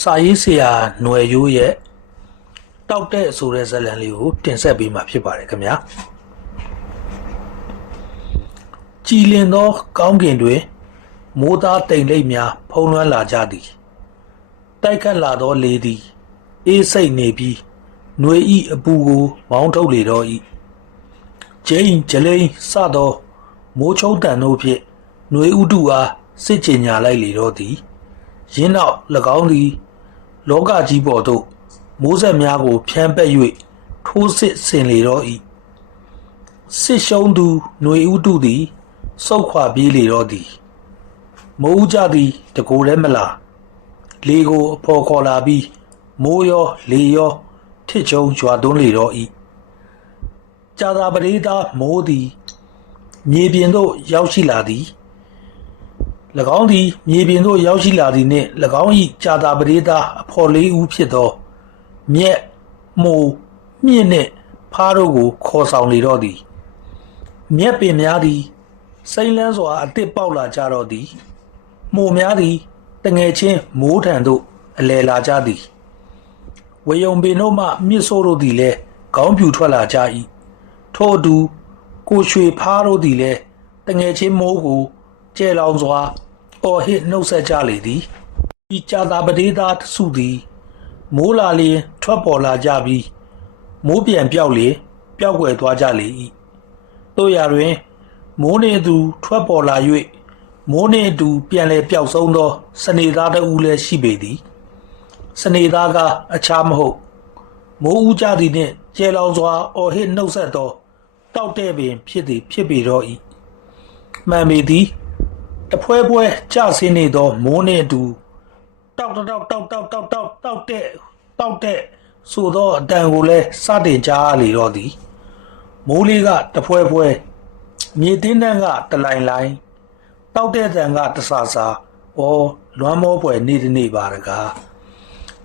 စာရေးဆရာຫນွယ်ရိုးရဲ့တောက်တဲ့ဆိုတဲ့ဇာတ်လမ်းလေးကိုတင်ဆက်ပေးမှာဖြစ်ပါတယ်ခင်ဗျာကြည်လင်သောကောင်းကင်တွင်မိုးသားတိမ်လိပ်များဖုံးလွှမ်းလာကြသည်တိုက်ခတ်လာသောလေသည်အေးစိတ်နေပြီးຫນွေဤအပူကိုမောင်းထုတ်လေတော့၏ကျိန်ဂျလိန်စသောမိုးချုံတန်တို့ဖြင့်ຫນွေဥတုအားစစ်ကြင်ညာလိုက်လေတော့သည် ရင်းနောက်၎င်းသည် လောကကြီးပေါ်သို့မိုးဆက်များကို ဖြန်းပက်၍ထိုးစစ်ဆင်လေတော့၏စစ်ရှုံးသူຫນွေဥတုသည်စုတ်ခွာပြေးလေတော့သည်မိုးဥကြသည်တကိုယ်လည်းမလားလေကိုအဖော်ခေါ်လာပြီးမိုးရောလေရောထစ်ချုံရွာသွန်းလေတော့၏ကြာသာပရိသမိုးသည်မြေပြင်သို့ရောက်ရှိလာသည်၎ င်းသည်မြေပြင်သို့ရောက်ရှိလာသည်နှင့်၎င်း၏ကြာတာပရိသအဖော်လေးဦးဖြစ်သော မြက်မိုးမြင့်နှင့်ဖားတို့ကို ခေါ်ဆောင်လေတော့သည် မြက်ပင်များသည်စိမ့်လန်းစွာအတစ်ပေါက်လာကြတော့သည်မိုးများသည်တငယ်ချင်းမိုးထံသို့အလဲလာကြသည်ဝေယုံပင်တို့မှမြစ်ဆိုးတို့သည်လည်းခေါင်းပြူထွက်လာကြ၏ထို့အတူကိုရွှေဖားတို့သည်လည်းတငယ်ချင်းမိုးကို ကျဲလောင်စွာအော်ဟစ်နှုတ်ဆက်ကြလေသည်ဤကြာသာပဒေသာတစုသည် မိုးလာလျင်ထွက်ပေါ်လာကြပြီးမိုးပြန်ပြောက်လေပျောက်ွယ်သွားကြလေ၏တို့ရတွင် မိုးနေသူ ထွက်ပေါ်လာ၍မိုးနေသူ ပြန်လဲပျောက်ဆုံးသော စနေသားတဦးလည်းရှိပေသည် စနေသားကအခြားမဟုတ် မိုးဦးကြသည်နှင့်ကျဲလောင်စွာအော်ဟစ်နှုတ်ဆက်သောတောက်တဲ့ပင် ဖြစ်သည်ဖြစ်ပေတော့၏မှန်ပေသည် တဖွဲဖွဲကြဆင်းနေသောမိုးနှင့်အတူတောက်တောက်တောက်တောက်တောက်တောက်တောက်တဲ့တောက်တဲ့ဆိုသောအတန်ကိုလည်းစတင်ကြားရလေတော့သည်မိုးလေးကတဖွဲဖွဲမြေတင်းတန်းကတလိုင်လိုင်တောက်တဲ့တန်ကတဆာဆာဩလွမ်းမောပွဲနေတနေ့ပါတကား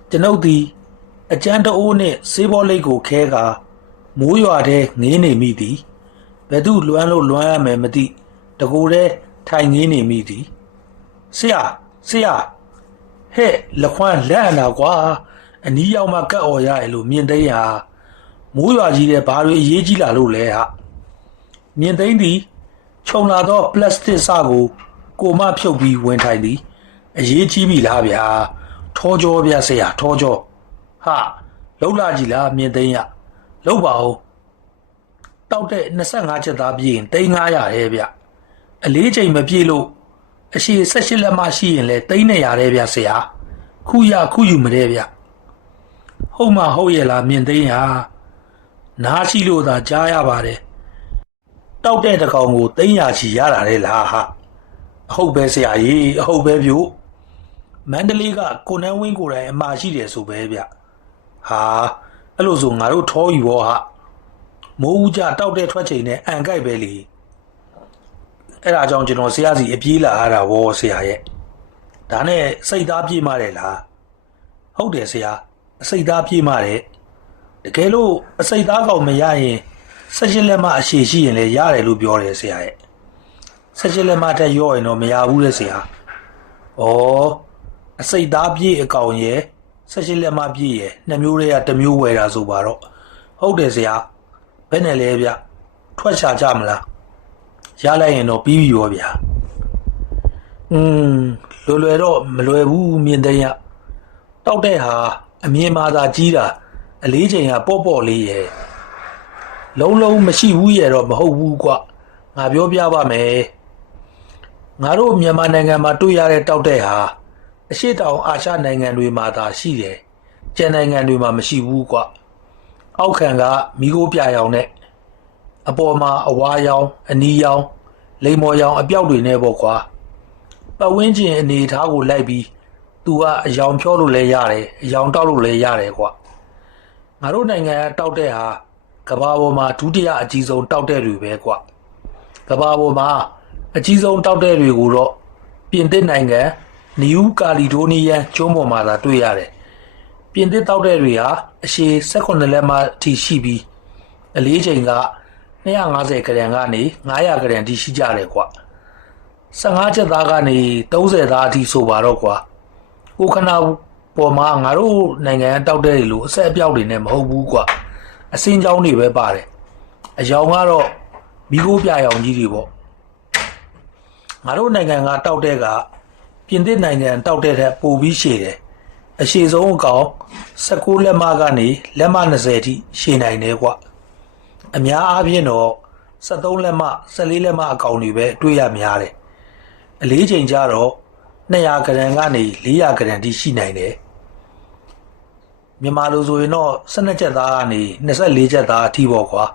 ကျွန်ုပ်သည်အကျန်းတအိုးနှင့်ဆေးဘောလိတ်ကိုခဲကာမိုးရွာတဲ့ငင်းနေမိသည်ဘယ်သူလွမ်းလို့လွမ်းရမယ်မသိတကူတဲ့ ထိုင်ငင်းနေမိသည်ဆရာဆရာဟဲ့လခွမ်းလက်အနာကွာအနီးရောက်မှကတ်អော်ရရလို့မြင်သိမ်းဟာမိုးရွာကြီးတဲ့ဘာတွေအရေးကြီးလာလို့လဲဟာမြင်သိမ်းသည်ခြုံလာသောပလတ်စတစ်စကိုကိုမဖြုတ်ပြီးဝင်ထိုင်သည်အရေးကြီးပြီလားဗျာထောကြောဗျာဆရာထောကြောဟာလှုပ်လာကြည်လားမြင်သိမ်းရလှုပ်ပါဦးတောက်တဲ့25ချက်သားပြည့်ရင်3900ရဲဗျ အလေးချိန်မပြည့်လို့အရှိ18လက်မရှိရင်လဲ300ရဲဗျဆရာခုရခုယူမတဲ့ဗျဟုတ်မဟုတ်ရဲ့လားမြင်သိမ်းရနားရှိလို့သာကြားရပါတယ်တောက်တဲ့တကောင်ကို300ချီရတာလေလားဟာအဟုတ်ပဲဆရာကြီးအဟုတ်ပဲပြို့မန္တလေးကကိုနန်းဝင်းကိုယ်တိုင်အမှားရှိတယ်ဆိုပဲဗျဟာအဲ့လိုဆိုငါတို့ထောယူရောဟာမိုးဦးကြတောက်တဲ့ထွက်ချိန်နဲ့အန်ကြိုက်ပဲလေ အဲ့ဒါကြောင့်ကျွန်တော်ဆရာစီအပြေးလာရတာဝေါ်ဆရာရဲ့ဒါနဲ့စိတ်သားပြေးမှတယ်လားဟုတ်တယ်ဆရာအစိတ်သားပြေးမှတယ်တကယ်လို့အစိတ်သားကောင်မရရင်ဆက်ရှင်းလက်မအရှိရှိရင်လည်းရတယ်လို့ပြောတယ်ဆရာရဲ့ဆက်ရှင်းလက်မတက်ရော့ရင်တော့မရဘူးလေဆရာ။ဩအစိတ်သားပြည့်အကောင်ရယ်ဆက်ရှိလက်မပြည့်ရယ်နှစ်မျိုးတည်းကတစ်မျိုးဝယ်တာဆိုပါတော့ဟုတ်တယ်ဆရာဘယ်နဲ့လဲဗျထွက်ချကြမလား ရလိုက်ရင်တော့ပြီးပြီရောဗျာอืมလွယ်လွယ်တော့မလွယ်ဘူးမြင်တဲ့ရတောက်တဲ့ဟာအမြင်မာသာကြီးတာအလေးချိန်ကပေါ့ပေါ့လေးရယ်လုံးလုံးမရှိဘူးရယ်တော့မဟုတ်ဘူးကွငါပြောပြပါမယ် ငါတို့မြန်မာနိုင်ငံမှာတွေ့ရတဲ့တောက်တဲ့ဟာအရှိတောင်အာရှနိုင်ငံတွေမှာသာရှိတယ်။ကျန်နိုင်ငံတွေမှာမရှိဘူးကွ။အောက်ခံကမိโกပြရောင်နဲ့ အပေါ်မှာအဝါရောင်အနီရောင်လိမ္မော်ရောင်အပြောက်တွေနဲ့ပေါ့ကွာ။ပတ်ဝန်းကျင်အနေအထားကိုလိုက်ပြီးသူကအယောင်ဖြောလို့လည်းရတယ်အယောင်တောက်လို့လည်းရတယ်ကွ။ငါတို့နိုင်ငံကတောက်တဲ့ဟာကမ္ဘာပေါ်မှာဒုတိယအကြီးဆုံးတောက်တဲ့တွေပဲကွ။ကမ္ဘာပေါ်မှာအကြီးဆုံးတောက်တဲ့တွေကိုတော့ပြင်သစ်နိုင်ငံနယူးကာလီဒိုနီးယန်ကျွန်းပေါ်မှာသာတွေ့ရတယ်။ပြင်သစ်တောက်တဲ့တွေဟာအရှည်18လက်မှအထိရှိပြီးအလေးချိန်က 250ဂရမ်ကနေ900ဂရမ်အထိရှိကြတယ်ကွာ။15ချက်သားကနေ30သားအထိဆိုပါတော့ကွာ။ကိုခနာပေါ်မှာငါတို့နိုင်ငံကတောက်တဲ့တွေလို့အဆက်အပြောက်တွေနဲ့မဟုတ်ဘူးကွာအစင်းချောင်းတွေပဲပါတယ်အယောင်ကတော့မိခိုးပြရောင်ကြီးတွေပေါ့ငါတို့နိုင်ငံကတောက်တဲ့ကပြင်သစ်နိုင်ငံတောက်တဲ့ထက်ပိုပြီးရှည်တယ်အရှည်ဆုံးအကောင်16လက်မကနေလက်မ20အထိရှည်နိုင်တယ်ကွာ အများအားဖြင့်တော့73လက်မ14လက်မအကောင်တွေပဲတွေ့ရများတယ်အလေးချိန်ကြတော့200ဂရမ်ကနေ400ဂရမ်ထိရှိနိုင်တယ်မြန်မာလိုဆိုရင်တော့12ချက်သားကနေ24ချက်သားအထိပေါ့ကွာ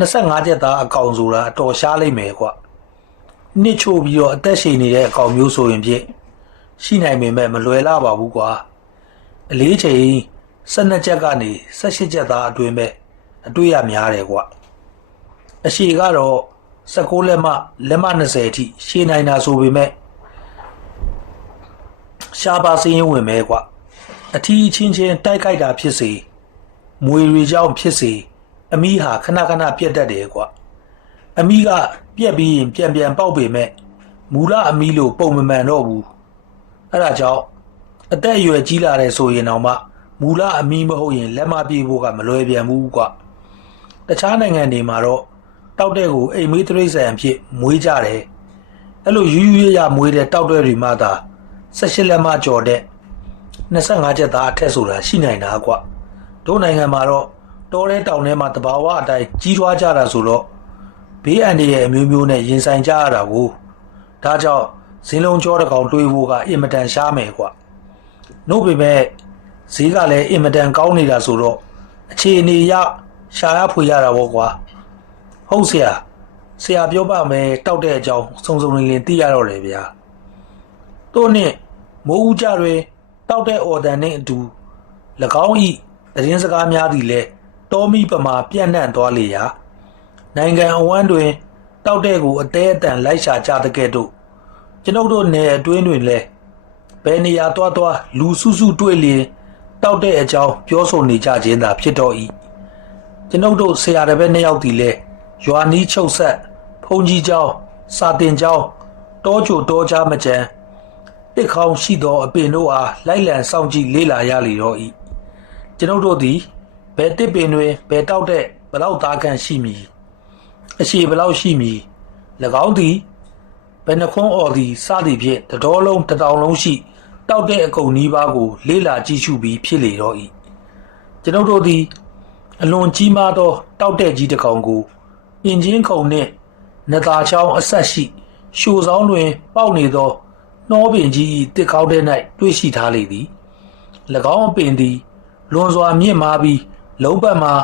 25ချက်သားအကောင်ဆိုတာအတော်ရှားလိမ့်မယ်ကွာနှစ်ချို့ပြီးတော့အသက်ရှင်နေတဲ့အကောင်မျိုးဆိုရင်ဖြင့်ရှိနိုင်ပေမဲ့မလွယ်လာပါဘူးကွာအလေးချိန်12ချက်ကနေ18ချက်သားအတွင်းပဲ အတွေ့ရများတယ်ကွာအရှိကတော့16လက်မလက်မ20အထိရှင်းနိုင်တာဆိုပေမဲ့ရှားပါစင်းရင်ဝင်မဲကွာအထီးချင်းချင်းတိုက်ခိုက်တာဖြစ်စေမွေတွေကြောင့်ဖြစ်စေအမီးဟာခဏခဏပြက်တတ်တယ်ကွာအမီးကပြက်ပြီးရင်ပြန်ပြန်ပေါက်ပေမဲ့မူလအမီးလို့ပုံမမှန်တော့ဘူးအဲ့ဒါကြောင့်အသက်အရွယ်ကြီးလာတဲ့ဆိုရင်တော့မှမူလအမီးမဟုတ်ရင်လက်မပြေးဖို့ကမလွယ်ပြန်ဘူးကွာ တခြားနိုင်ငံတွေမှာတော့တောက်တဲ့ကိုအိမ်မေးတရိษံအဖြစ်မွေးကြတယ်အဲ့လိုယူယူရရမွေးတဲ့တောက်တဲ့တွေမှသာ18လက်မကျော်တဲ့25ချက်သားအထက်ဆိုတာရှိနိုင်တာကွတို့နိုင်ငံမှာတော့တောထဲတောင်ထဲမှာတဘာဝအတိုင်းကြီးထွားကြတာဆိုတော့ဘေးအန္တရာယ်အမျိုးမျိုးနဲ့ရင်ဆိုင်ကြရတာကိုဒါကြောင့်ဇင်းလုံးကြောတစ်ကောင်တွေးဖို့ကအင်မတန်ရှားမယ်ကွနှုတ်ပေမဲ့ဈေးကလည်းအင်မတန်ကောင်းနေတာဆိုတော့အခြေအနေရ ရှာရဖွေရတာပေါ့ကွာဟုတ်ဆရာဆရာပြောပါမယ်တောက်တဲ့အကြောင်းစုံစုံလင်လင်သိရတော့တယ်ဗျာတို့နဲ့မိုးဦးကြတွေတောက်တဲ့အော်တန်နှင့်အတူ၎င်း၏သတင်းစကားများသည်လည်းတောမီပမာပြန့်နှံ့သွားလေရာနိုင်ငံအဝန်းတွင် တောက်တဲ့ကိုအသေးအတန်လိုက်ရှာကြတဲ့ကဲ့သို့ကျွန်ုပ်တို့နယ်အတွင်းတွင်လည်းဘယ်နေရာသွားသွားလူစုစုတွေ့လျင်တောက်တဲ့အကြောင်းပြောဆိုနေကြခြင်းသာဖြစ်တော့၏ ကျွန်ုပ်တို့ဆရာတစ်ပည့်နှစ်ယောက်သည်လည်းရွာနီးချုပ်ဆက်ဖုန်ကြီးเจ้าစာတင်เจ้าတောချိုတောချာမကြံ တစ်ခေါင်းရှိသောအပင်တို့အားလိုက်လံစောင့်ကြည့်လေ့လာရလေတော့၏ကျွန်ုပ်တို့သည်ဘယ်တစ်ပင်တွင်ဘယ်တောက်တဲ့ဘလောက်သားခန့်ရှိမည်အရှိဘလောက်ရှိမည်၎င်းသည်ဘယ်နှခွန်းအော်သည်စသည်ဖြင့်တတော်လုံးတတောင်လုံးရှိ တောက်တဲ့အကုန်နီးပါးကိုလေ့လာကြည့်ရှုပြီးဖြစ်လေတော့၏ကျွန်ုပ်တို့သည် အလွန်ကြီးမားသော တောက်တဲ့ကြီးတစ်ကောင်ကိုအင်ဂျင်ခုံနှင့်နသာချောင်းအဆက်ရှိရှိုဆောင်တွင် ပေါက်နေသောနှောပင်ကြီး၏တစ်ကောက်တဲ့၌တွေ့ရှိထားလေသည်၎င်းအပင်သည် လွန်စွာမြင့်မားပြီးလုံးပတ်မှာ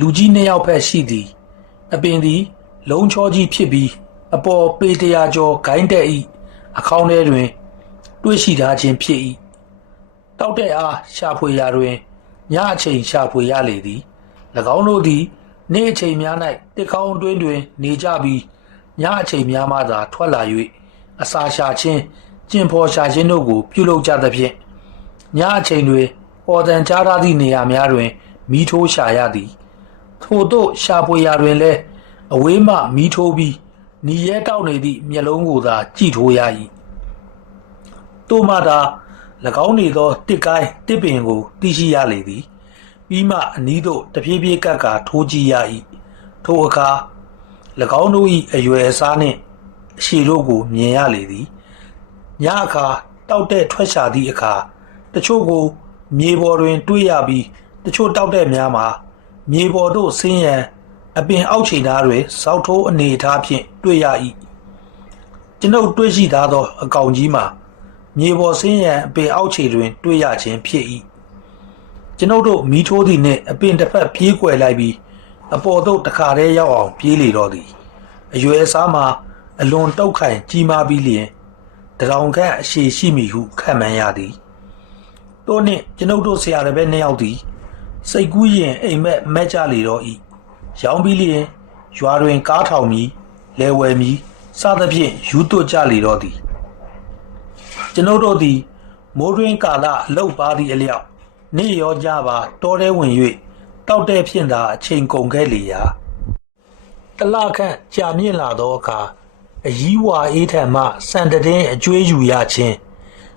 လူကြီးနှစ်ယောက်ဖက်ရှိသည် အပင်သည် လုံးချောကြီးဖြစ်ပြီး အပေါ်ပေတရာကျော်ဂိုင်းတက်၏အခေါင်းထဲတွင် တွေ့ရှိထားခြင်းဖြစ်၏တောက်တဲ့အားရှာဖွေရာတွင်ညအချိန်ရှာဖွေရလေသည်၎ င်းတို့သည်နေ့အချိန်များ၌တစ်ကောင်းအတွင်းတွင် နေကြပြီးညအချိန်များမှသာထွက်လာ၍အစာရှာခြင်းကျင်ဖော်ရှာခြင်းတို့ကိုပြုလုပ်ကြသဖြင့်ညအချိန်တွင်ပေါ်တန်ကြားထားသည့်နေရာများတွင်မီးထိုးရှာရသည် ထို့သို့ရှာဖွေရာတွင်လည်းအဝေးမှမီးထိုးပြီးနီရဲတောက်နေသည့်မျက်လုံးကိုသာကြည့်ထိုးရ၏တို့မှသာ၎င်းနေသောတစ်ကိုင်းတစ်ပင်ကိုသိရှိရလေသည် ပြီးမှအနီးသို့တပြေးပြေးကပ်ကာထိုးကြည့်ရ၏ထိုအခါ၎င်းတို့၏အရွယ်အစားနှင့်အရှိတို့ကိုမြင်ရလေသည်ညအခါတောက်တဲ့ထွက်ရှာသည့်အခါတချို့ကိုမြေပေါ်တွင် တွေ့ရပြီးတချို့တောက်တဲ့များမှာမြေပေါ်သို့ဆင်းရန်အပင်အောက်ချိန်သားတွင်စောက်ထိုးအနေအထားဖြင့်တွေ့ရ၏ကျွန်ုပ်တွေ့ရှိသားသော အကောင်ကြီးမှာမြေပေါ်ဆင်းရန်အပင်အောက်ခြေတွင် တွေ့ရခြင်းဖြစ်၏ ကျွန်ုပ်တို့မီးထိုးသည်နှင့်အပင်တစ်ဖက်ပြေးကွယ်လိုက်ပြီးအပေါ်သို့တခါတည်းရောက်အောင်ပြေးလေတော့သည်အရွယ်အစားမှာအလွန်တောက်ခိုင်ကြီးမားပြီးလျင်တရောင်ခန့်အရှိရှိမိဟုခံမှန်းရသည်တို့နှင့်ကျွန်ုပ်တို့ဆရာတစ်ပည့်နှစ်ယောက်သည်စိတ်ကူးရင်အိမ်မက်မက်ကြလေတော့၏ရောင်းပြီးလျင်ရွာတွင်ကားထောင်မီလဲဝယ်မီစသဖြင့်ယူသွတ်ကြလေတော့သည်ကျွန်ုပ်တို့သည်မိုးတွင်ကာလအလုတ်ပါသည့်အလျောက် နေ့ရောကြပါတောထဲဝင်၍တောက်တဲ့ဖြင့်သာအချိန်ကုန်ခဲ့လေရာတလခန့်ကြာမြင့်လာသောအခါအယီးဝါအေးထံမှစံတည်င်းအကျွေးယူရခြင်း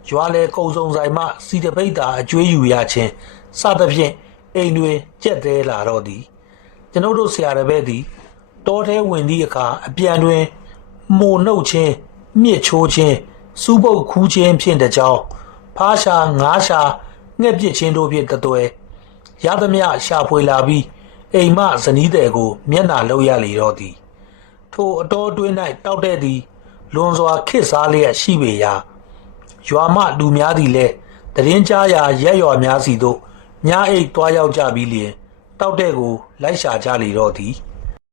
ရွာလေကုံစုံဆိုင်မှစီတပိတ်တာအကျွေးယူရခြင်းစသဖြင့်အိမ်တွင်ကြက်သေးလာတော့သည်ကျွန်ုပ်တို့ဆရာတပည့်သည်တောထဲဝင်သည့်အခါအပြန်တွင်မိုနှုတ်ခြင်းမြစ်ချိုးခြင်းစူးပုတ်ခူးခြင်းဖြင့်တကြောင်ဖားရှာငားရှာ ငှက်ပစ်ခြင်းတို့ဖြင့်တသွဲရသမျှရှာဖွေလာပြီးအိမ်မဇနီးတဲ့ကို မျက်နှာလောက်ရလေတော့သည် ထိုအတော်တွင်း၌တောက်တဲ့သည် လွန်စွာခစ်စားလျက်ရှိပေရာရွာမလူများသည်လည်းတရင်ကြားရာရက်ရွာများစီသို့ညာအိတ်တွားရောက်ကြပြီးလျင်တောက်တဲ့ကိုလိုက်ရှာကြလေတော့သည်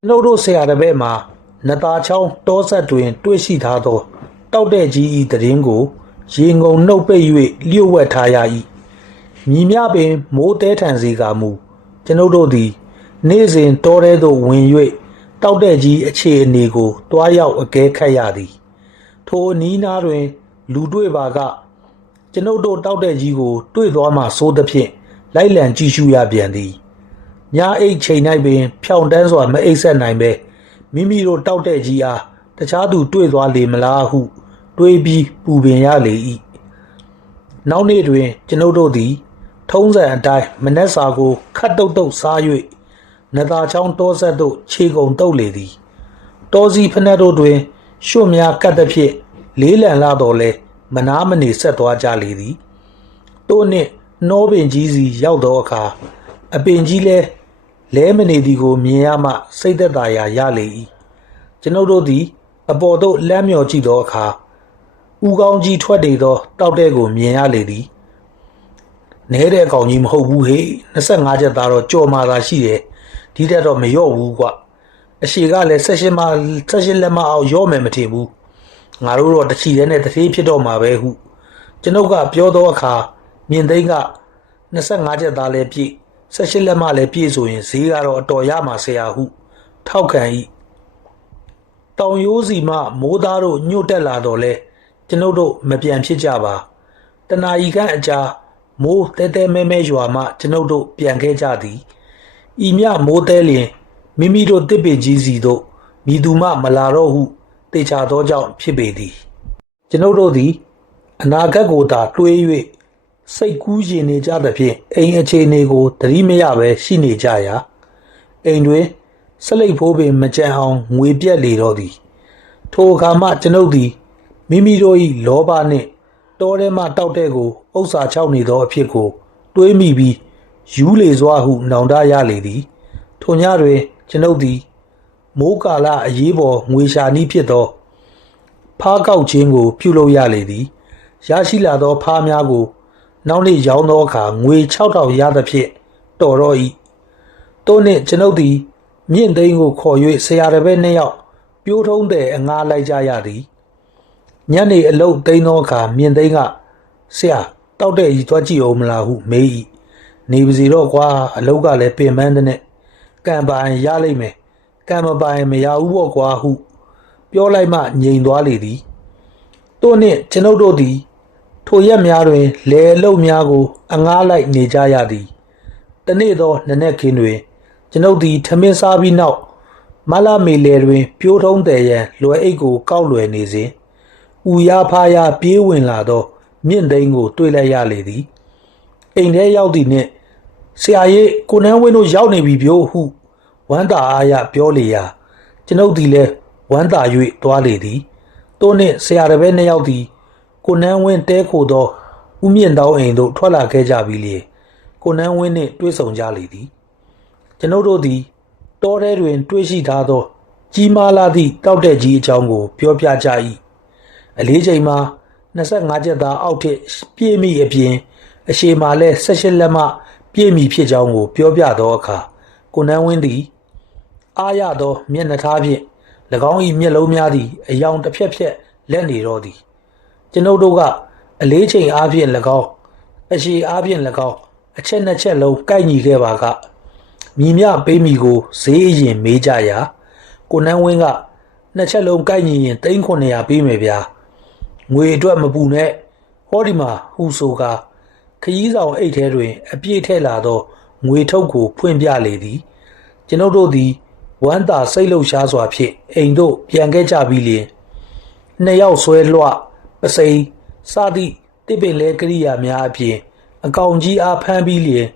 နှုတ်တို့ဆရာတပည့်မှာနတာချောင်းတောဆက်တွင် တွေ့ရှိထားသော တောက်တဲ့ကြီးဤတရင်ကို ရေငုံနှုတ်ပိတ်၍လျှို့ဝှက်ထားရ၏ မြည်မြပင်မိုးတဲထန်စီကမူကျွန်ုပ်တို့သည် နေ့စဉ်တောထဲသို့ဝင်၍တောက်တဲ့ကြီးအခြေအနေကိုတွားရောက်အကဲခတ်ရသည် ထိုအနီးနားတွင် လူတွေ့ပါက ကျွန်ုပ်တို့တောက်တဲ့ကြီးကိုတွေ့သွားမှစိုးသဖြင့်လိုက်လံကြည့်ရှုရပြန်သည်ညာအိတ်ချိန်၌ပင် ဖြောင်တန်းစွာမအိပ်ဆက်နိုင်ပဲမိမိတို့တောက်တဲ့ကြီးအားတခြားသူတွေ့သွားလေမလားဟု တွေးပြီးပူပင်ရလေ၏နောက်နေ့တွင် ကျွန်ုပ်တို့သည် ထုံးစံအတိုင်းမနက်စာကိုခတ်တုတ်တုတ်စား၍နသာချောင်းတောဆက်သို့ခြေကုံတုတ်လေသည်တောစီဖက်နှက်တို့တွင်ရွှွများကတ်သဖြင့်လေးလံလာတော်လဲမနာမနေဆက်သွားကြလေသည်တို့နှင့်နှောပင်ကြီးစီရောက်သောအခါအပင်ကြီးလဲလဲမနေသည်ကိုမြင်ရမှစိတ်သက်သာရာရလေ၏ကျွန်ုပ်တို့သည် အပေါ်သို့လမ်းမြော်ကြည့်သောအခါဥကောင်းကြီးထွက်နေသောတောက်တဲ့ကိုမြင်ရလေသည် နဲတဲ့ကောင်ကြီးမဟုတ်ဘူးဟေ့25ချက်သားတော့ကြော်မာသာရှိတယ်ဒီတက်တော့မလျော့ဘူးကွအရှိကလည်း16မ16လက်မအောင်ရော့မယ်မထင်ဘူးငါတို့တော့တချီတဲ့နဲ့တသေးဖြစ်တော့မှာပဲဟုကျွန်ုပ်ကပြောသောအခါမြင်သိန်းက25ချက်သားလည်းပြည့်16လက်မလည်းပြည့်ဆိုရင်ဈေးကတော့အတော်ရမှာဆရာဟုထောက်ခံ၏တောင်ရိုးစီမှမိုးသားတို့ညှို့တက်လာတော့လဲကျွန်ုပ်တို့မပြန်ဖြစ်ကြပါတနာဤခန့်အကြာ မိုးတဲတဲမဲမဲရွာမှကျွန်ုပ်တို့ပြန်ခဲ့ကြသည်ဤမြမိုးတဲလျင်မိမိတို့တစ်ပင်ကြီးစီတို့မိသူမမလာတော့ဟုတေချာသောကြောင့်ဖြစ်ပေသည် ကျွန်ုပ်တို့သည်အနာဂတ်ကိုသာတွေး၍စိတ်ကူးရင်နေကြသဖြင့်အိမ်အခြေအနေကိုသတိမရဘဲရှိနေကြရာအိမ်တွင်စလိတ်ဖိုးပင်မကြံအောင်ငွေပြက်လေတော့သည် ထိုအခါမှကျွန်ုပ်သည်မိမိတို့၏လောဘနှင့် တောထဲမှတောက်တဲ့ကိုဥစ္စာချောက်နေသောအဖြစ်ကို တွေးမိပြီးယူလေစွာဟုနောင်တရလေသည်ထိုညတွင်ကျွန်ုပ်သည်မိုးကာလအရေးပေါ်ငွေရှာနည်းဖြစ်သောဖားကောက်ခြင်းကို ပြုလုပ်ရလေသည်ရရှိလာသောဖားများကို နောက်နေ့ရောင်းသောအခါငွေ6000ရသဖြင့်တော်တော့၏တိုးနှင့်ကျွန်ုပ်သည်မြင့်သိန်းကိုခေါ်၍ဆရာတစ်ပည့်နှစ်ယောက်ပြိုးထုံးတဲ့အငားလိုက်ကြရသည် ညနေအလုတ်သိမ်းသောအခါမြင့်သိန်းကဆရာတောက်တဲ့ကြီးသွားကြည့်အောင်မလားဟုမေး၏နေပါစီတော့ကွာအလုတ်ကလည်းပင်ပန်းတဲ့နဲ့ကံပိုင်ရလိမ့်မယ်ကံမပိုင်မရဘူးပေါ့ကွာဟု ပြောလိုက်မှငြိမ်သွားလေသည်တို့နှင့်ကျွန်ုပ်တို့သည် ထိုရက်များတွင်လေအလုတ်များကိုအငားလိုက်နေကြရသည်တနေ့သောနနက်ခင်းတွင် ကျွန်ုပ်သည်ထမင်းစားပြီးနောက်မလာမေလေတွင် ပြိုးထုံးတယ်ရန်လွယ်အိတ်ကိုကောက်လွယ်နေစဉ် ဥရဖားရပြေးဝင်လာသောမြင့်သိန်းကို တွေ့လိုက်ရလေသည်အိမ်ထဲရောက်သည့်နှင့်ဆရာကြီးကိုနန်းဝင်းတို့ရောက်နေပြီပြို့ဟုဝမ်းသာအားရပြောလေရာကျွန်ုပ်သည်လည်းဝမ်းသာ၍သွားလေသည်တို့နှင့်ဆရာတစ်ပည့်နှစ်ယောက်သည်ကိုနန်းဝင်းတဲခိုသောဥမြင့်တောင်းအိမ်သို့ထွက်လာခဲ့ကြပြီးလေကိုနန်းဝင်းနှင့်တွေ့ဆုံကြလေသည်ကျွန်ုပ်တို့သည်တောထဲတွင် တွေ့ရှိထားသော ကြီးမားလာသည့်တောက်တဲ့ကြီးအကြောင်းကို ပြောပြကြ၏ အလေးချိန်မှာ25ချက်သားအောက်ထစ်ပြည့်မိအပြင်အရှိမာလဲ16လက်မှပြည့်မိဖြစ်ကြောင်းကို ပြောပြသောအခါကိုနန်းဝင်းသည်အားရသော မျက်နှာထားဖြင့်၎င်း၏မျက်လုံးများသည်အယောင်တစ်ဖြက်ဖြက်လက်နေတော့သည်ကျွန်ုပ်တို့ကအလေးချိန်အားဖြင့်၎င်းအရှိအားဖြင့်၎င်းအချက်နှစ်ချက်လုံးကိုက်ညီခဲ့ပါကမြည်မြပေးမိကိုဈေးအရင်မေးကြရာကိုနန်းဝင်းကနှစ်ချက်လုံးကိုက်ညီရင်3900ပေးမယ်ဗျာ ငွေအတွက်မပူနဲ့ဟောဒီမှာဟူဆိုကခရီးဆောင်အိတ်ထဲတွင် အပြည့်ထည့်လာသောငွေထုတ်ကိုဖွင့်ပြလေသည်ကျွန်ုပ်တို့သည်ဝမ်းသာစိတ်လှုပ်ရှားစွာဖြင့်အိမ်သို့ပြန်ခဲ့ကြပြီးလျှင်နှစ်ယောက်ဆွဲလွှပစိန်စသည့်တတစ်ပင်လဲကရိယာများအပြင် အကောင်ကြီးအားဖမ်းပြီးလျင်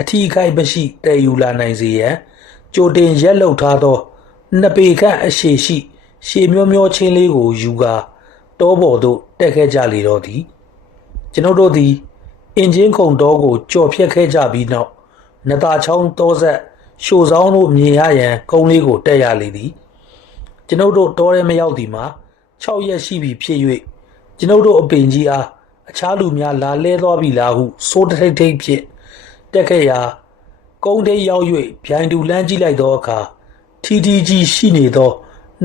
အထီးခိုက်မရှိတည်ယူလာနိုင်စေရန်ကြိုတင်ရက်လုပ်ထားသောနှစ်ပေခန့်အရှိရှိ ရှည်မျောမျောချင်းလေးကိုယူကာ တောပေါ်သို့တက်ခဲ့ကြလေတော့သည်ကျွန်ုပ်တို့သည်အင်ဂျင်ခုံတောကိုကြော်ဖြတ်ခဲ့ကြပြီးနောက်နတာချောင်းတောဆက်ရှိုဆောင်တို့မြင်ရရန်ကုန်းလေးကိုတက်ရလေသည်ကျွန်ုပ်တို့တောထဲမရောက်သည်မှာ6ရက်ရှိပြီဖြစ်၍ကျွန်ုပ်တို့အပင်ကြီးအားအခြားလူများလာလဲသွားပြီလားဟုစိုးတထိတ်ထိတ်ဖြင့်တက်ခဲ့ရာကုန်းထိပ်ရောက်၍ဗျိုင်တူလန်းကြည့်လိုက်သောအခါထီထီကြီးရှိနေသော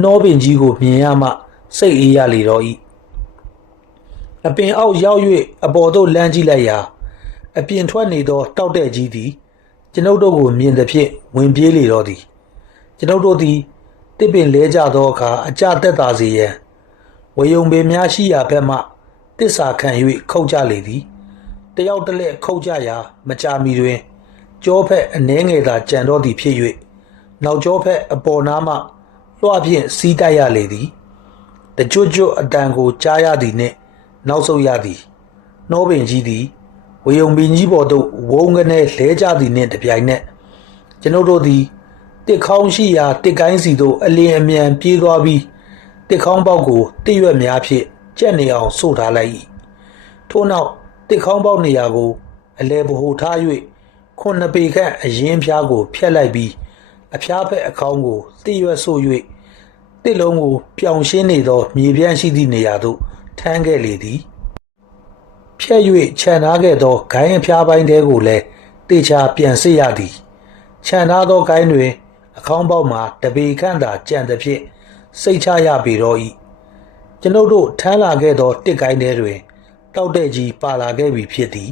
နှောပင်ကြီးကိုမြင်ရမှ စိတ်အေးရလေတော့၏အပင်အောက်ရောက်၍အပေါ်သို့လန်းကြည့်လိုက်ရာအပြင်ထွက်နေသောတောက်တဲ့ကြီးသည်ကျွန်ုပ်တို့ကိုမြင်သဖြင့်ဝင်ပြေးလေတော့သည်ကျွန်ုပ်တို့သည်တစ်ပင်လဲကြသောအခါအကြသက်သာစေရန်ဝေယုံပင်များရှိရာဘက်မှတစ္ဆာခံ၍ခုတ်ကြလေသည်တယောက်တစ်လက်ခုတ်ကြရာမကြာမီတွင်ကြောဖက်အနှဲငယ်သာကြံတော့သည်ဖြစ်၍နောက်ကြောဖက်အပေါ်နားမှလွှဖြင့်စီးတိုက်ရလေသည် တကြွကြွအတန်ကိုကြားရသည်နှင့်နောက်ဆုတ်ရသည်နှောပင်ကြီးသည်ဝေယုံပင်ကြီးပေါ်သို့ဝုန်းကနေလဲကြသည်နှင့်တပြိုင်နက်ကျွန်ုပ်တို့သည်တစ်ခေါင်းရှိရာတစ်ကိုင်းစီသို့အလင်းအမြန်ပြေးသွားပြီးတစ်ခေါင်းပေါက်ကိုတစ်ရွက်များဖြင့်ကြက်နေအောင်ဆို့ထားလိုက်၏ထို့နောက်တစ်ခေါင်းပေါက်နေရာကို အလဲဗဟိုထား၍ခုနှစ်ပေခန့်အရင်ဖျားကိုဖျက်လိုက်ပြီးအဖျားဖက်အခေါင်းကိုတစ်ရွက်ဆို့၍ တစ်လုံးကိုပြောင်ရှင်းနေသောမြေပြန့်ရှိသည့်နေရာသို့ထမ်းခဲ့လေသည်ဖြဲ့၍ခြံထားခဲ့သောဂိုင်းအဖျားပိုင်းတဲကိုလည်းတေချာပြန်စစ်ရသည်ခြံထားသောဂိုင်းတွင် အခေါင်းပေါက်မှာတပေခန့်သာကြံသဖြင့်စိတ်ချရပေတော့၏ကျွန်ုပ်တို့ထမ်းလာခဲ့သောတစ်ကိုင်းတဲတွင်တောက်တဲ့ကြီးပါလာခဲ့ပြီဖြစ်သည်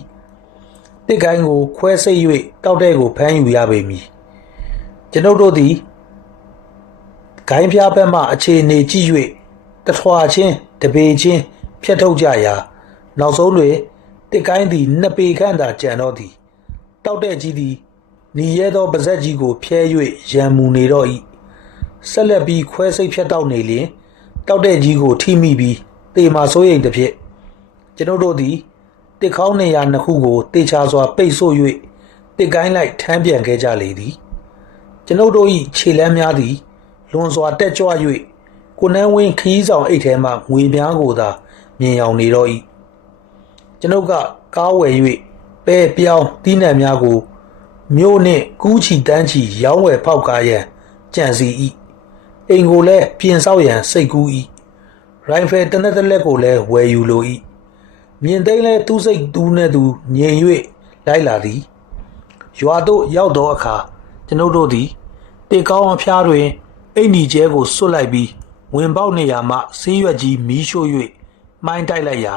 တစ်ကိုင်းကိုခွဲစိတ်၍တောက်တဲ့ကိုဖမ်းယူရပေမည်ကျွန်ုပ်တို့သည် ဂိုင်းဖျားဘက်မှအခြေအနေကြည့်၍တထွာချင်းတပေချင်းဖြတ်ထုတ်ကြရာနောက်ဆုံးတွင်တစ်ကိုင်းသည်နှစ်ပေခန့်သာကြံတော့သည်တောက်တဲ့ကြီးသည်หนีရဲသောပါဇက်ကြီးကိုဖျဲ၍ရံမူနေတော့၏ဆက်လက်ပြီးခွဲစိတ်ဖြတ်တောက်နေလျင်တောက်တဲ့ကြီးကိုထိမိပြီးတေမာစိုးရိမ်သည်ဖြင့်ကျွန်ုပ်တို့သည်တစ်ခေါင်းနေရာနှစ်ခုကိုတေချာစွာပိတ်ဆို့၍တစ်ကိုင်းလိုက်ထမ်းပြန်ခဲ့ကြလေသည်ကျွန်ုပ်တို့၏ခြေလမ်းများသည် လွန်စွာတက်ကြွ၍ကိုနန်းဝင်းခီးဆောင်အိတ်ထဲမှငွေပြားကိုသာမြင်ရောင်နေတော့၏ကျွန်ုပ်ကကားဝယ်၍ပဲပြောင်းတီးနှံများကိုမြို့နှင့်ကူးချီတန်းချီရောင်းဝယ်ဖောက်ကားရန်ကြံစီ၏အိမ်ကိုလည်းပြင်ဆောက်ရန်စိတ်ကူး၏ရိုင်ဖယ်တနက်တစ်လက်ကိုလည်းဝယ်ယူလို၏မြင်သိမ်းလဲသူ့စိတ်သူနဲ့သူငြိမ်၍လိုက်လာသည်ရွာသို့ရောက်သောအခါကျွန်ုပ်တို့သည်တေကောင်းအဖျားတွင် အိမ်နီကျဲကိုစွတ်လိုက်ပြီးဝင်ပေါက်နေရာမှဆေးရွက်ကြီးမီးရှို့၍မှိုင်းတိုက်လိုက်ရာ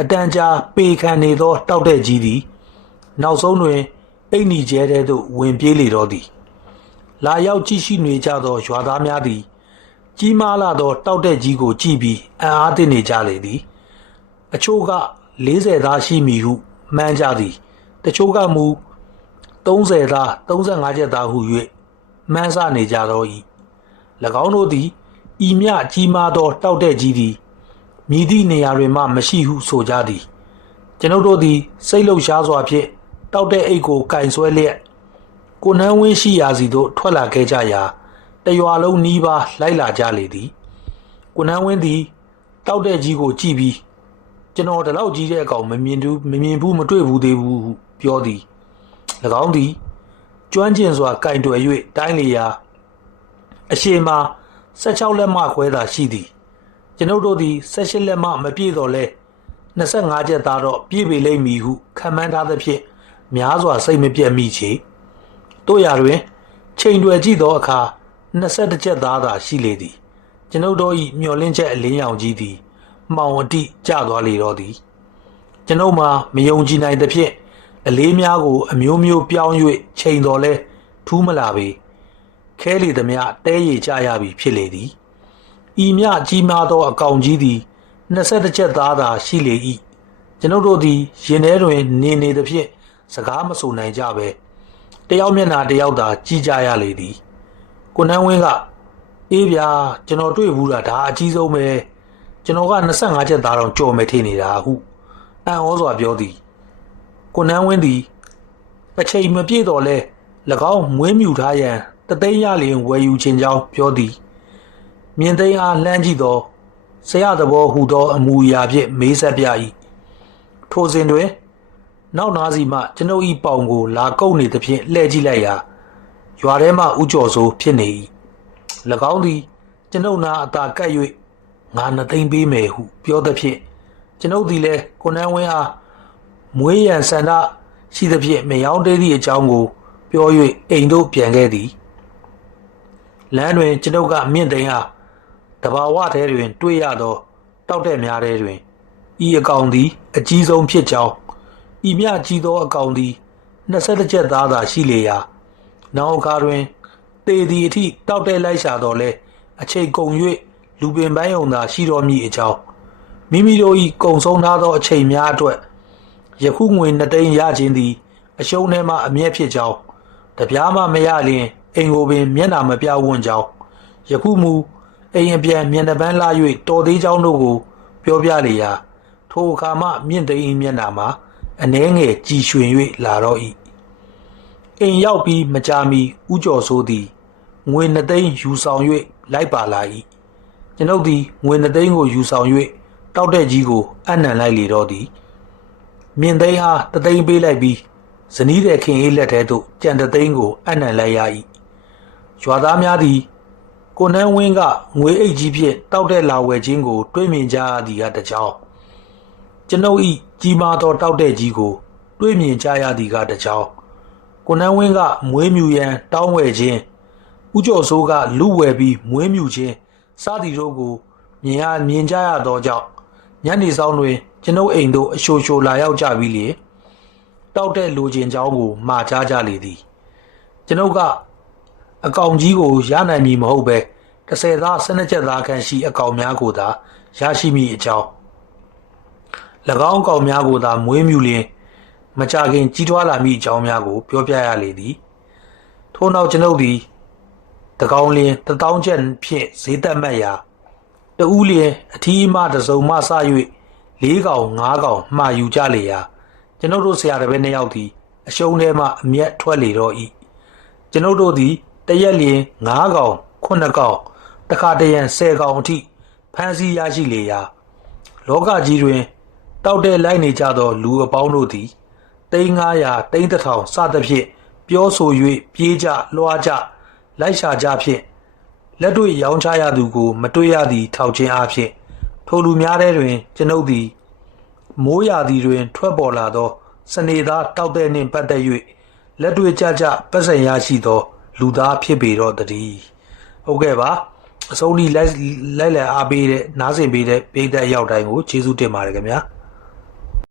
အတန်ကြာပေခံနေသောတောက်တဲ့ကြီးသည် နောက်ဆုံးတွင်အိမ်နီကျဲတဲ့သို့ဝင်ပြေးလေတော့သည်လာရောက်ကြည့်ရှိနေကြသောရွာသားများသည် ကြီးမားလာသောတောက်တဲ့ကြီးကိုကြည့်ပြီးအံ့အားသင့်နေကြလေသည် အချို့က40သားရှိမည်ဟုမှန်းကြသည်တချို့ကမူ30သား35ချက်သားဟု၍မှန်းဆနေကြတော့၏၎ င်းတို့သည်ဤမြကြီးမားသော တောက်တဲ့ကြီးသည်မြည်သည့်နေရာတွင်မှမရှိဟုဆိုကြသည် ကျွန်ုပ်တို့သည် စိတ်လှုပ်ရှားစွာဖြင့်တောက်တဲ့အိတ်ကိုကင်ဆွဲလျက်ကိုနှန်းဝင်းရှိရာစီသို့ထွက်လာခဲ့ကြရာတရွာလုံးနီးပါးလိုက်လာကြလေသည်ကိုနှန်းဝင်းသည်တောက်တဲ့ကြီးကိုကြည့်ပြီးကျွန်တော်ဒီလောက်ကြီးတဲ့အကောင်မမြင်ဘူးမမြင်ဘူးမတွေ့ဘူးသေးဘူးဟုပြောသည်၎င်းသည်ကျွမ်းကျင်စွာကင်တွယ်၍တိုင်းလေရာ အရှိန်မှာ16လက်မခွဲသာရှိသည်ကျွန်ုပ်တို့သည်18လက်မမပြည့်တော့လဲ25ချက်သားတော့ပြည့်ပေလိမ့်မည်ဟုခံမှန်းထားသဖြင့်များစွာစိတ်မပြတ်မိချေတို့ရာတွင် ချိန်တွယ်ကြည့်သောအခါ21ချက်သားသာရှိလေသည်ကျွန်ုပ်တို့၏မျောလင်းချက်အလင်းရောင်ကြီးသည်မှောင်အတိကျသွားလေတော့သည်ကျွန်ုပ်မှာမယုံကြည်နိုင်သဖြင့်အလေးများကို အမျိုးမျိုးပြောင်း၍ချိန်တော်လဲထူးမလာပေ ခဲလေသမျှတဲရည်ကြရပြီဖြစ်လေသည်ဤမြကြီးမားသောအကောင်ကြီးသည်21ချက်သားသာရှိလေ၏ကျွန်ုပ်တို့သည်ရင်ထဲတွင် နေနေသဖြင့်စကားမဆိုနိုင်ကြပဲတယောက်မျက်နှာတယောက်သာကြည်ကြရလေသည်ကိုနန်းဝင်းကအေးဗျာကျွန်တော်တွေ့ဘူးတာဒါအကြီးဆုံးပဲကျွန်တော်က25ချက်သားတော့ကြော်မယ်ထင်နေတာဟုအံ့ဩစွာပြောသည်ကိုနန်းဝင်းသည်အချိန်မပြည့်တော်လဲ၎င်းမွေးမြူထားရန် တသိန်းရလျင်ဝယ်ယူခြင်းကြောင်းပြောသည်မြင်သိန်းအားလှမ်းကြည့်သောဆရာသဘောဟူသောအမူအရာဖြင့်မေးဆက်ပြ၏ထိုစဉ်တွင် နောက်နာစီမှကျွန်ုပ်၏ပေါင်ကိုလာကုပ်နေသဖြင့်လှည့်ကြည့်လိုက်ရာရွာထဲမှဥကြော်စိုးဖြစ်နေ၏၎င်းသည်ကျွန်ုပ်နာအသာကပ်၍ငါနှစ်သိန်းပေးမယ်ဟုပြောသဖြင့်ကျွန်ုပ်သည်လည်းကိုနန်းဝင်းအားမွေးရန်ဆန္ဒရှိသဖြင့်မယောင်းသေးသည့်အကြောင်းကို ပြော၍အိမ်သို့ပြန်ခဲ့သည် လမ်းတွင်ကျွန်ုပ်ကမြင့်သိန်းအားတဘာဝထဲတွင် တွေ့ရသော တောက်တဲ့များထဲတွင်ဤအကောင်သည် အကြီးဆုံးဖြစ်ကြောင်းဤမြကြီးသောအကောင်သည်21ချက်သားသာရှိလေရာနောက်အခါတွင်တေသည်အထိတောက်တဲလိုက်ရှာတော်လဲအချိန်ကုန်၍လူပင်ပိုင်းုံသာရှိတော်မူအကြောင်းမိမိတို့၏ကုံဆုံးထားသောအချိန်များအတွက်ယခုငွေနှစ်သိန်းရခြင်းသည် အရှုံးထဲမှအမျက်ဖြစ်ကြောင်းတပြားမှမရလျင် အိမ်ကိုပင်မျက်နာမပြဝွင့်ကြောင်းယခုမူအိမ်အပြန်မျက်နှာပန်းလာ၍တော်သေးကြောင်းတို့ကိုပြောပြလေရာထိုအခါမှမြင့်သိန်း၏မျက်နာမှာအနှဲငယ်ကြည်ရွှင်၍လာတော့၏အိမ်ရောက်ပြီးမကြာမီဥကျော်စိုးသည်ငွေနှစ်သိန်းယူဆောင်၍လိုက်ပါလာ၏ကျွန်ုပ်သည်ငွေနှစ်သိန်းကိုယူဆောင်၍တောက်တဲ့ကြီးကိုအနံလိုက်လေတော့သည်မြင့်သိန်းအားတသိန်းပေးလိုက်ပြီးဇနီးတဲ့ခင်အေးလက်ထဲသို့ကြံတသိန်းကိုအနံလိုက်ရ၏ ရွာသားများသည် ကိုနန်းဝင်းကငွေအိတ်ကြီးဖြင့်တောက်တဲ့လာဝယ်ခြင်းကို တွေးမြင်ကြရသည်ကတကြောင် ကျွန်ုပ်ဤကြီးမားသောတောက်တဲ့ကြီးကို တွေးမြင်ကြရသည်ကတကြောင်ကိုနန်းဝင်းကမွေးမြူရန်တောင်းဝယ်ခြင်းဥကျော်စိုးကလူဝယ်ပြီးမွေးမြူခြင်းစသည်တို့ကိုမြင်ရမြင်ကြရသောကြောင့်ညနေဆောင်တွင်ကျွန်ုပ်အိမ်သို့အရှိုရှိုလာရောက်ကြပြီးလေတောက်တဲ့လူချင်းเจ้าကိုမှာကြားကြလေသည်ကျွန်ုပ်က အကောင်ကြီးကိုရနိုင်မည်မဟုတ်ပဲ30သား12ချက်သားခန့်ရှိအကောင်များကိုသာရရှိမိအကြောင်း၎င်းကောင်များကိုသာမွေးမြူလျင်မကြခင်ကြီးထွားလာမိအကြောင်းများကို ပြောပြရလေသည်ထို့နောက်ကျွန်ုပ်သည်တကောင်လျင်တစ်တောင်းချက်ဖြင့်ဈေးသက်မှတ်ရာတဦးလျင်အထီးအမတစ်စုံမှစ၍၄ကောင်၅ကောင်မှာယူကြလေရာကျွန်ုပ်တို့ဆရာတစ်ပည့်နှစ်ယောက်သည်အရှုံးထဲမှအမျက်ထွက်လေတော့၏ကျွန်ုပ်တို့သည် တရက်လျင်၅ကောင်9ကောင်တခါတရံ10ကောင်အထိဖမ်းဆီးရရှိလေရာလောကကြီးတွင်တောက်တဲ့လိုက်နေကြသော လူအပေါင်းတို့သည်သိန်း900သိန်း1000စသဖြင့်ပြောဆို၍ပြေးကြလွှားကြလိုက်ရှာကြဖြင့်လက်တွေ့ရောင်းချရသူကို မတွေ့ရသည့်ထောက်ခြင်းအဖြစ်ထိုလူများထဲတွင် ကျွန်ုပ်သည်မိုးရာသီတွင် ထွက်ပေါ်လာသော စနေသားတောက်တဲ့နှင့်ပတ်သက်၍လက်တွေ့ကြကြပတ်စံရရှိသော လူသားဖြစ်ပေတော့တည်းဟုတ်ကဲ့ပါအဆုံးထိလိုက်လိုက်လံအားပေးတဲ့နားဆင်ပေးတဲ့ပိတ်သက်ရောက်တိုင်းကိုကျေးဇူးတင်ပါတယ်ခင်ဗျာ။